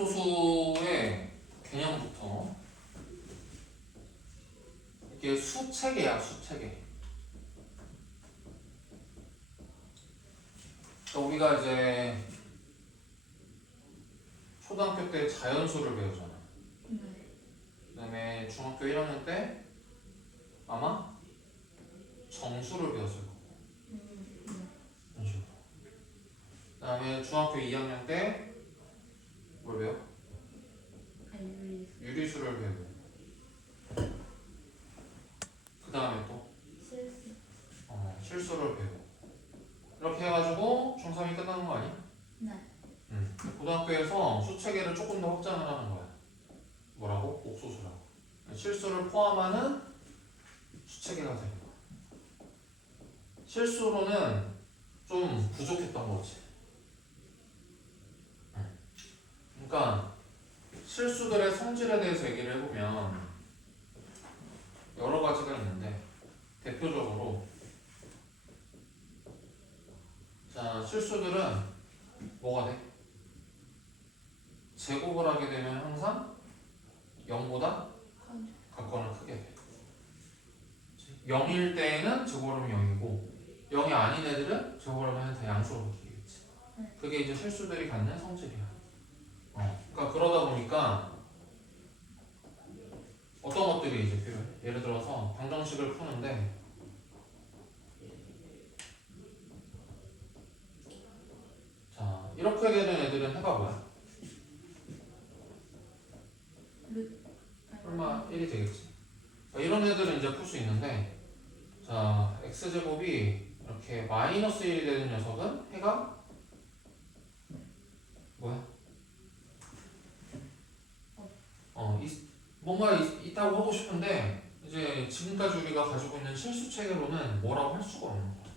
복소수의 개념부터 이게 수체계야, 수체계. 그러니까 우리가 이제 초등학교 때 자연수를 배우잖아. 그 다음에 중학교 1학년 때 아마 정수를 배웠을 거고. 이런 식으로. 그 다음에 중학교 2학년 때 뭘 배워? 유리수를 배우고. 그 다음에 또 실수를 배우고. 이렇게 해가지고 중3이 끝나는 거 아니야? 네. 고등학교에서 수체계를 조금 더 확장을 하는 거야. 뭐라고? 복소수라고. 실수를 포함하는 수체계가 되는 거야. 실수로는 좀 부족했던 거지. 그러니까 실수들의 성질에 대해서 얘기를 해보면 여러 가지가 있는데 대표적으로 자 실수들은 뭐가 돼? 제곱을 하게 되면 항상 0보다 같거나 크게 돼. 0일 때에는 제곱을 하면 0이고 0이 아닌 애들은 제곱을 하면 다 양수로 바뀌겠지. 그게 이제 실수들이 갖는 성질이야. 그러니까 그러다 보니까 어떤 것들이 이제 필요해? 예를 들어서 방정식을 푸는데 자 이렇게 되는 애들은 해가 뭐야? 얼마 1이 되겠지. 이런 애들은 이제 풀 수 있는데 자 x제곱이 이렇게 마이너스 1이 되는 녀석은 해가 뭐야? 뭔가 있다고 하고 싶은데 이제 지금까지 우리가 가지고 있는 실수 체계로는 뭐라고 할 수가 없는 거야.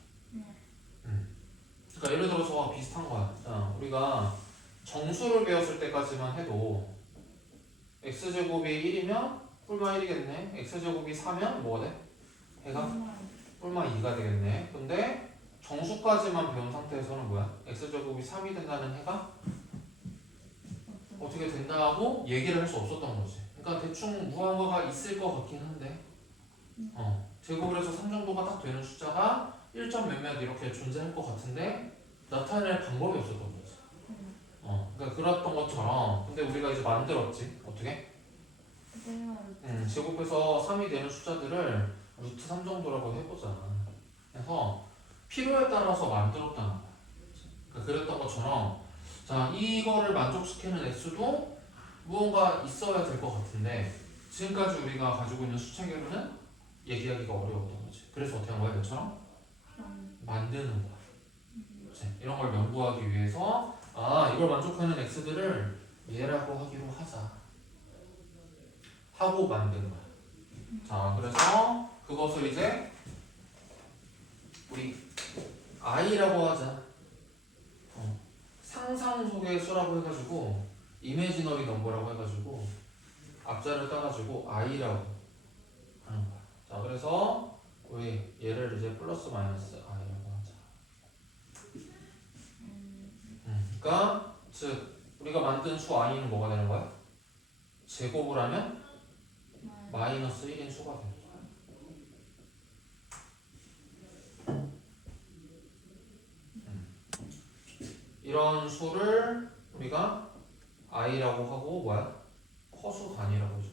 그러니까 예를 들어서 비슷한 거야. 자, 우리가 정수를 배웠을 때까지만 해도 x제곱이 1이면 뿔마 1이겠네. x제곱이 4면 뭐가 돼? 해가 뿔마 2가 되겠네. 근데 정수까지만 배운 상태에서는 뭐야? x제곱이 3이 된다는 해가 어떻게 된다고 얘기를 할 수 없었던 거지. 그러니까 대충 무한과가 있을 것 같긴 한데 제곱을 해서 3 정도가 딱 되는 숫자가 1점 몇몇 이렇게 존재할 것 같은데 나타낼 방법이 없었던 거지. 그러니까 그랬던 것처럼 근데 우리가 이제 만들었지. 어떻게? 제곱해서 3이 되는 숫자들을 루트 3 정도라고 해보자. 그래서 필요에 따라서 만들었다는 거야. 그러니까 그랬던 것처럼 자 이거를 만족시키는 x도 무언가 있어야 될 것 같은데 지금까지 우리가 가지고 있는 수체계로는 얘기하기가 어려웠던 거지. 그래서 어떻게 한 거야? 이처럼 만드는 거야. 그치? 이런 걸 연구하기 위해서 이걸 만족하는 x들을 얘라고 하기로 하자 하고 만든 거야. 자 그래서 그것을 이제 우리 i라고 하자. 상상 속의 수라고 해가지고 이미지너리 넘버라고 해가지고 앞자를 따가지고 i라고 하는 거야. 자 그래서 우리 얘를 이제 플러스 마이너스 i라고 하자. 그러니까 즉 우리가 만든 수 i는 뭐가 되는 거야? 제곱을 하면 마이너스 1인 수가 되는 거야. 이런 수를 우리가 i라고 하고 뭐야? 허수단위라고 해줘.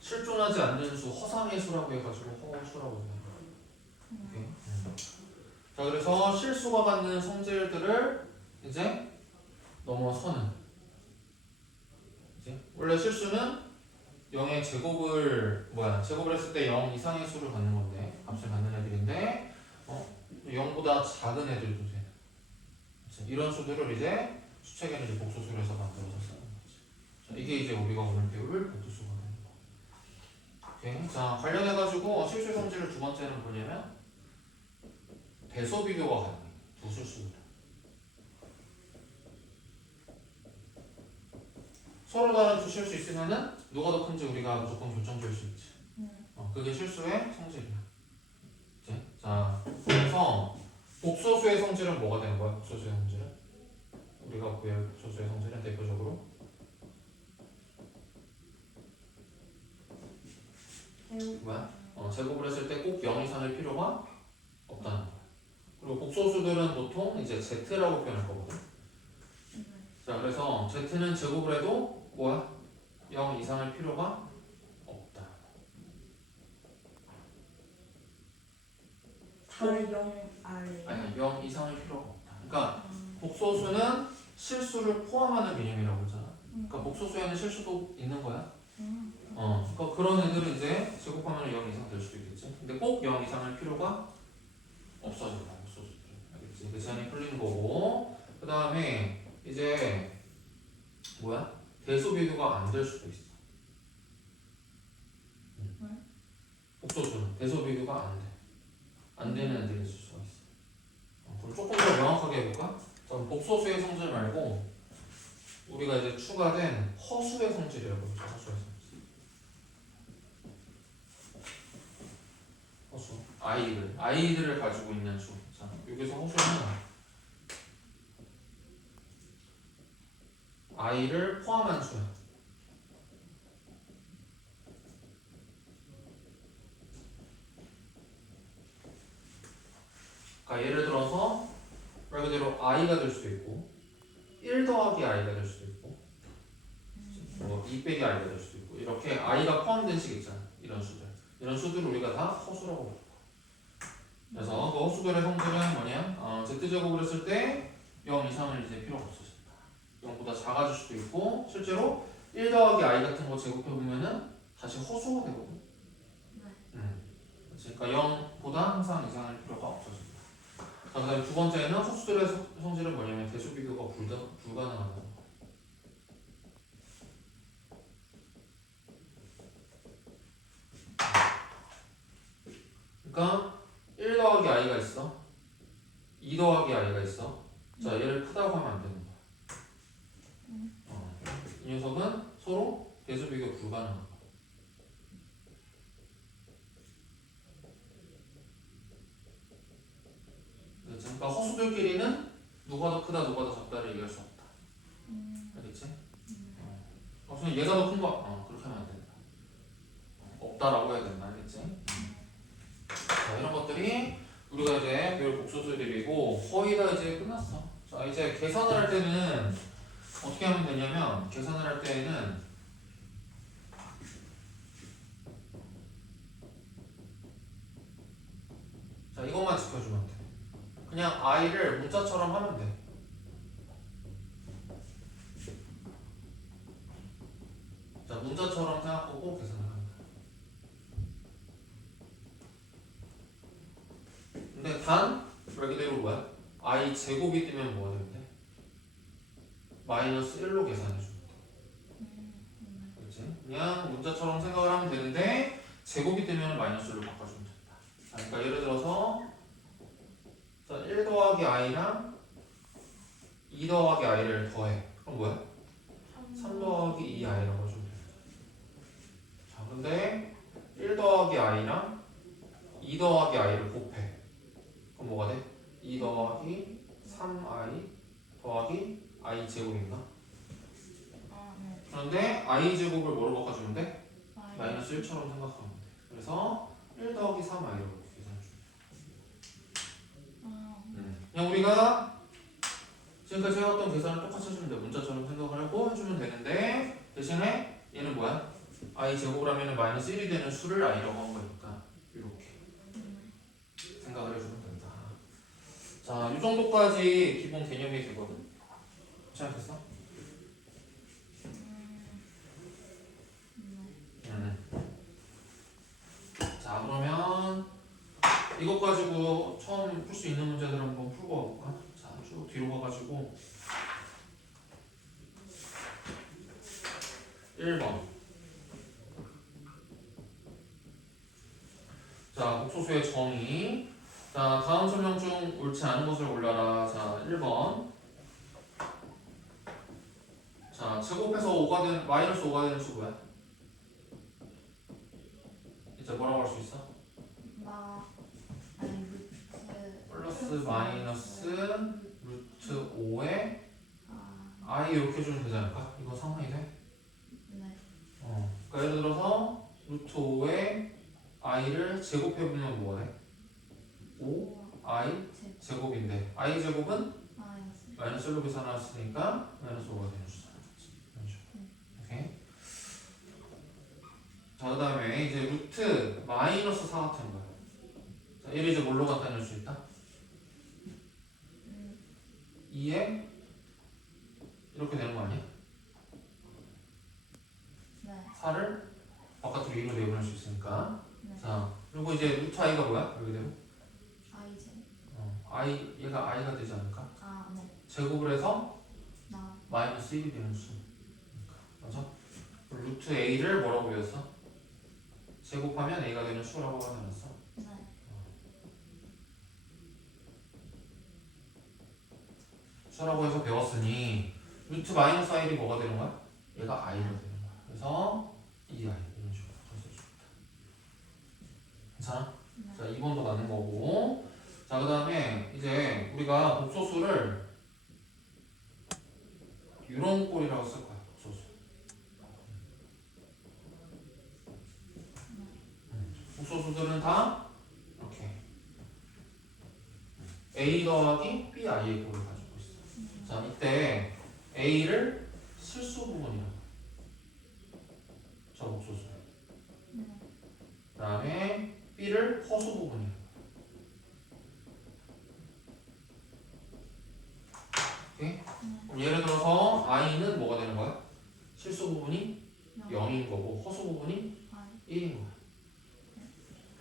실존하지 않는 수 허상의 수라고 해가지고 허수라고 해요. 오케이? 자 그래서 실수가 갖는 성질들을 이제 넘어서는 이제 원래 실수는 0의 제곱을 제곱을 했을 때 0 이상의 수를 갖는 건데 값을 갖는 애들인데 0보다 작은 애들도 돼. 이런 수들을 이제 수체계는 이제 복소수로 해서 만들어서 쓰는 거지. 자, 이게 이제 우리가 오늘 배울 복소수가 되는 거. 오케이. 자 관련해가지고 실수 성질을 두 번째는 뭐냐면 대소 비교가 가능해. 두 실수들. 서로 다른 두 실수 있으면은 누가 더 큰지 우리가 무조건 결정지을 수 있지. 그게 실수의 성질이야. 이제 자, 그래서 복소수의 성질은 뭐가 되는 거야? 복소수의 성질은? 우리가 구할 복소수의 성질은 대표적으로 뭐야? 제곱을 했을 때 꼭 0 이상일 필요가 없다는 거야. 그리고 복소수들은 보통 이제 z라고 표현할 거거든. 자, 그래서 z는 제곱을 해도 뭐야? 0 이상일 필요가 없다. 아니, 0 이상일 필요가 없다. 그러니까 복소수는 실수를 포함하는 개념이라고 했잖아. 그러니까 복소수에는 실수도 있는 거야. 그러니까 그런 애들은 이제 제곱하면 0 이상 될 수도 있겠지. 근데 꼭 0 이상일 필요가 없어진다. 복소수들은. 알겠지? 그 제한이 풀리는 거고. 그 다음에 이제 뭐야? 대수 비교가 안 될 수도 있어. 복소수는 대수 비교가 안 돼. 안 되는 애들이 있을 수가 있어. 그럼 조금 더 명확하게 해볼까? 그럼 복소수의 성질 말고 우리가 이제 추가된 허수의 성질이라고 그러죠. 허수의 성질. 허수. 아이들을 가지고 있는 수. 자, 여기서 허수는 아이를 포함한 수야. 그러니까 예를 들어서 말 그대로 i가 될 수도 있고 1 더하기 i가 될 수도 있고 뭐 2 빼기 i가 될 수도 있고 이렇게 i가 포함된 식 있잖아. 이런 수들을 우리가 다 허수라고 부르고. 그래서 그 허수들의 성질은 뭐냐? z제곱을 했을 때 0 이상은 이제 필요가 없어진다. 0보다 작아질 수도 있고 실제로 1 더하기 i 같은 거 제곱해보면은 다시 허수가 되거든. 그러니까 0보다 항상 이상일 필요가 없어진다. 자, 그 다음에 두 번째는 허수들의 성질은 뭐냐면 대수 비교가 불가능하다. 그러니까 1 더하기 i가 있어. 2 더하기 i가 있어. 자, 얘를 크다고 하면 안 되는 거야. 이 녀석은 서로 대수 비교 불가능한 거야. 그러니까 허수들끼리는 누가 더 크다 누가 더 작다를 얘기할 수 없다. 알겠지? 그냥 얘가 더 큰 거, 그렇게 하면 안 된다. 없다라고 해야 된다. 알겠지? 자, 이런 것들이 우리가 이제 배울 복소수들이고 거의 다 이제 끝났어. 자, 이제 계산을 할 때는 어떻게 하면 되냐면 계산을 할 때에는 자, 이것만 지켜주면 돼. 그냥 i를 문자처럼 하면 돼. 자, 문자처럼 생각하고 계산을 하면 돼. 근데 단 말 그대로 뭐야? i 제곱이 뜨면 뭐가 되면 돼? 마이너스 1로 계산해 주면 돼. 그렇지? 그냥 문자처럼 생각을 하면 되는데 제곱이 뜨면 마이너스 1로 바꿔주면 된다. 자, 그러니까 예를 들어서 자, 1 더하기 i랑 2 더하기 i를 더해. 그럼 뭐야? 3 더하기 2i라고 해주면 됩니다. 자, 근데 1 더하기 i랑 2 더하기 i를 곱해. 그럼 뭐가 돼? 2 더하기 3i 더하기 i 제곱인가? 그런데 i 제곱을 뭐로 바꿔주면 돼? 마이너스 1처럼 생각하면 돼. 그래서 1 더하기 3i라고 계산해 주면 돼. 그냥 우리가 지금까지 해왔던 계산을 똑같이 해주면 돼. 문자처럼 생각을 하고 해주면 되는데 대신에 얘는 뭐야? i 제곱을 하면 마이너스 1이 되는 수를 i라고 한 거니까 이렇게 생각을 해주면 된다. 자, 이 정도까지 기본 개념이 되거든. 시작했어? 자, 그러면 이것 가지고 처음 풀 수 있는 문제들 한번 풀고 가볼까? 자, 쭉 뒤로 가가지고 1번. 자, 복소수의 정의. 자, 다음 설명 중 옳지 않은 것을 골라라. 자, 1번. 자, 제곱해서 5가 되는, 마이너스 5가 되는 수 뭐야? 이제 뭐라고 할 수 있어? 아니 플러스 마이너스 루트 5에 아, i 이렇게 주면 되지 않을까? 이거 상상이 돼? 네. 그러니까 예를 들어서 루트 5에 i를 제곱해보면 뭐가 돼? 5 i 제곱인데 i 제곱은 마이너스. 마이너스 1로 계산했으니까 마이너스 5가 되는 수잖아. 이런 식으로. 오케이? 자, 그 다음에 이제 루트 마이너스 4 같은 거야. 자, 얘를 이제 뭘로 갖다 낼 수 있다? 2에 이렇게 되는 거 아니야? 네. 4를 바깥으로 2로 내보낼 수 있으니까. 네. 자, 그리고 이제 루트 i가 뭐야? 여기대로? 아이제. i, 얘가 i가 되지 않을까? 아, 네. 제곱을 해서 나. 마이너스 1이 되는 수. 맞아? 루트 a를 뭐라고 배웠어? 제곱하면 a가 되는 수라고 하지 않았어? 네. 수라고 해서 배웠으니 루트 마이너스 i이 뭐가 되는 거야? 얘가 i가 되는 거야. 그래서 2i 이런 식으로 할수 있다. 괜찮아? 네. 자, 2번도 맞는 거고. 자, 그 다음에 이제 우리가 복소수를 이런 꼴이라고 쓸 거야. 복소수. 복소수들은 다 이렇게 a 더하기 bi의 꼴을 가지고 있어. 자, 이때 a를 실수 부분이라고. 저 복소수. 네. 그 다음에 b를 허수 부분이라고. 오케이? 그럼 예를 들어서 i는 뭐가 되는 거야? 실수 부분이 0인 거고 허수 부분이 아이. 1인 거야.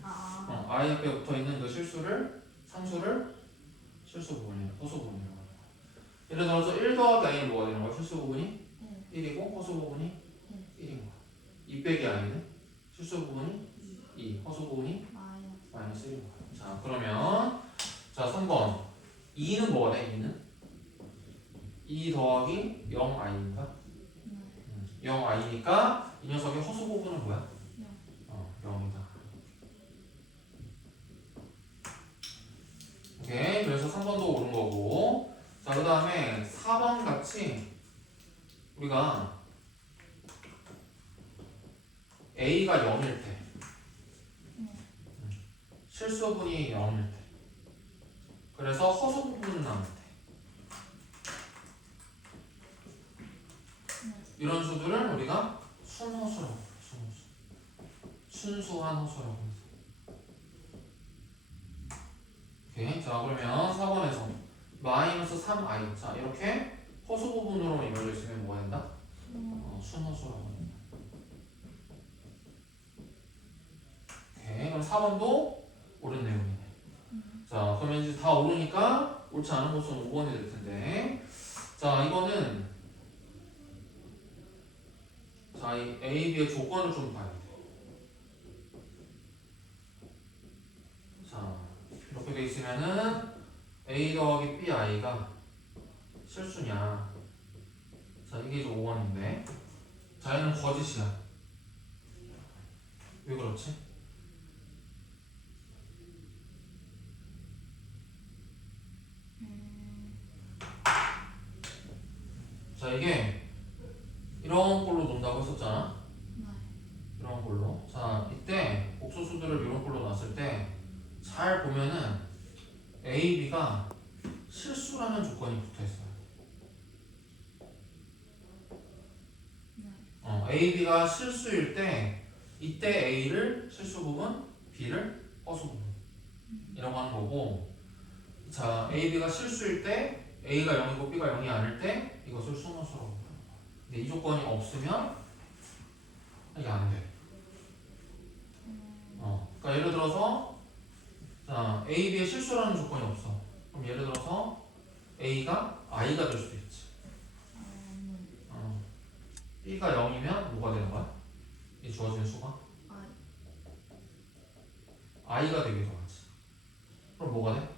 아. i 앞에 붙어 있는 그 실수를 상수를 실수 부분이야, 허수 부분이라고 하는 거야. 예를 들어서 1 더하기 i는 뭐가 되는 거야? 실수 부분이 1이고 허수 부분이 1인 거야. 2 빼기 i는 실수 부분이 2, 허수 부분이 마이너스 1인 거야. 자, 그러면 자 3번 2는 뭐가 돼? 2는 2 더하기 0i니까 0i니까 이 녀석의 허수 부분은 뭐야? 0이다. 오케이. 그래서 3번도 옳은 거고. 자, 그 다음에 4번 같이 우리가 a가 0일 때 실수분이 0일 때 그래서 허수 부분은 남을 때 이런 수들은 우리가 순허수라고 해요. 순허수. 순수한 허수라고 해서. 오케이. 자, 그러면 4번에서 마이너스 3i. 자, 이렇게 허수 부분으로 이루어져 있으면 뭐가 된다? 순허수라고 합니다. 오케이. 그럼 4번도 옳은 내용이네. 자, 그러면 이제 다 옳으니까 옳지 않은 것은 5번이 될 텐데. 자, 이거는 자, 이 A, B의 조건을 좀 봐야 돼. 자, 이렇게 돼 있으면은 A 더하기 B i가 실수냐? 자, 이게 이제 5원인데. 자, 얘는 거짓이야. 왜 그렇지? 자, 이게 이런 꼴로 논다고 했었잖아. 이런 꼴로. 자, 이때 복소수들을 이런 꼴로 놨을 때 잘 보면은 A, B가 실수라는 조건이 붙어 있어요. A, B가 실수일 때 이때 A를 실수 부분, B를 허수 부분이라고 하는 거고. 자, A, B가 실수일 때 A가 0이고 B가 0이 아닐 때 이것을 순허수라고 해요. 근데 이 조건이 없으면 이게 안 돼. 그러니까 예를 들어서 자, A, B의 실수라는 조건이 없어. 그럼 예를 들어서 A가 I가 될 수도 있지. B가 0이면 뭐가 되는 거야? 이 주어진 수가? I가 되기도 하지. 그럼 뭐가 돼?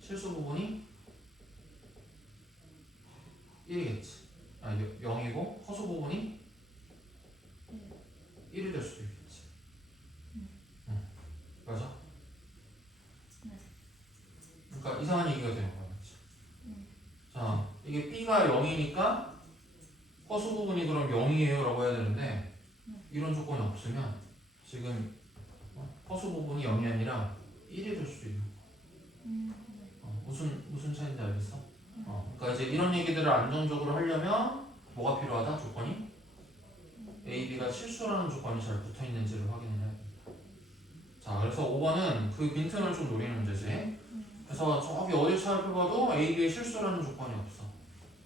실수 부분이 1이겠지. 아니, 0이고 허수 부분이 1이 될 수도 있겠지. 맞아? 그러니까 이상한 B가 0이니까 허수 부분이 그럼 0이에요 라고 해야 되는데 이런 조건이 없으면 지금 허수 부분이 0이 아니라 1이 될 수도 있는 거야. 무슨 차이인지 알겠어? 그러니까 이제 이런 얘기들을 안정적으로 하려면 뭐가 필요하다? 조건이? A, B가 실수라는 조건이 잘 붙어 있는지를 확인을 해야 된다. 자, 그래서 5번은 그 빈틈을 좀 노리는 문제지. 그래서 저기 어딜 찾아봐도 A, B의 실수라는 조건이 없어.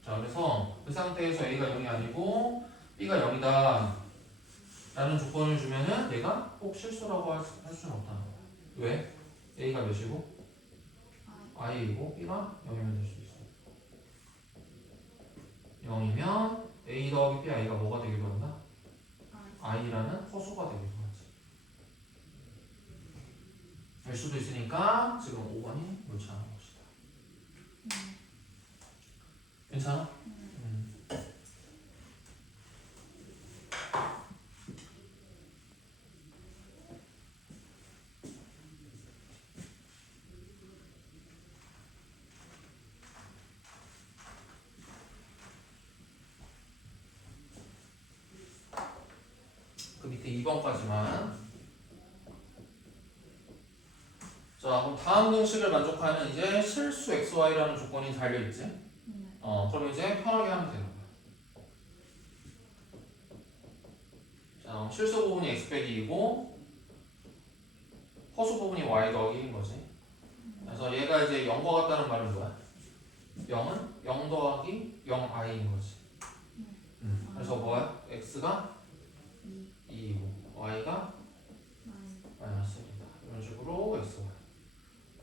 자, 그래서 그 상태에서 A가 0이 아니고 B가 0이다 라는 조건을 주면은 얘가 꼭 실수라고 할 수는 없다는 거야. 왜? A가 몇이고? I이고 B가 0이면 될 수 있어. 0이면 A 더하기 B, I가 뭐가 되기도 한다? I라는 허수가 되기도 하지. 될 수도 있으니까 지금 5번이 옳지 않은 것이다. 괜찮아? 그 밑에 2번까지만. 자, 그럼 다음 공식을 만족하는 이제 실수 xy라는 조건이 달려있지? 그럼 이제 편하게 하면 되는 거야. 자, 그럼 실수 부분이 x 빼기 2고 허수 부분이 y 더하기 1인 거지. 그래서 얘가 이제 0과 같다는 말은 뭐야? 0은 0 더하기 0i인 거지. 그래서 뭐야? x가 2이고 y가 마이너스 1이다. 이런 식으로 x, y.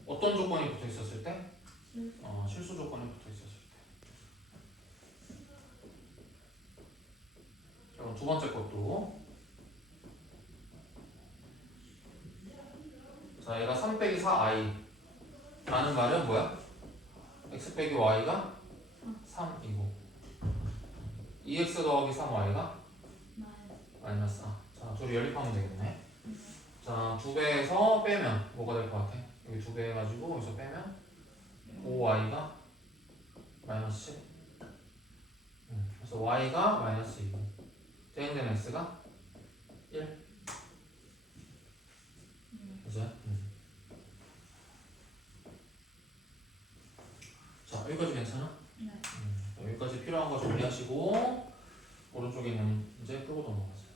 어떤 조건이 붙어 있었을 때? 실수 조건이 붙어 있었을 때. 자, 그럼 두 번째 것도. 자, 얘가 3 빼기 4i 라는 말은 뭐야? x 빼기 y가 3이고 2x 더하기 3y가 마이너스 4. 자, 둘이 연립하면 되겠네. 자, 2배에서 빼면 뭐가 될 것 같아? 여기 2배 해가지고 여기서 빼면 5y가 마이너스 7. 그래서 y가 마이너스 2고 대응된 x가 1. 그죠? 자, 여기까지 괜찮아? 여기까지 필요한 거 정리하시고 오른쪽에 있는 문제 풀고 넘어가세요.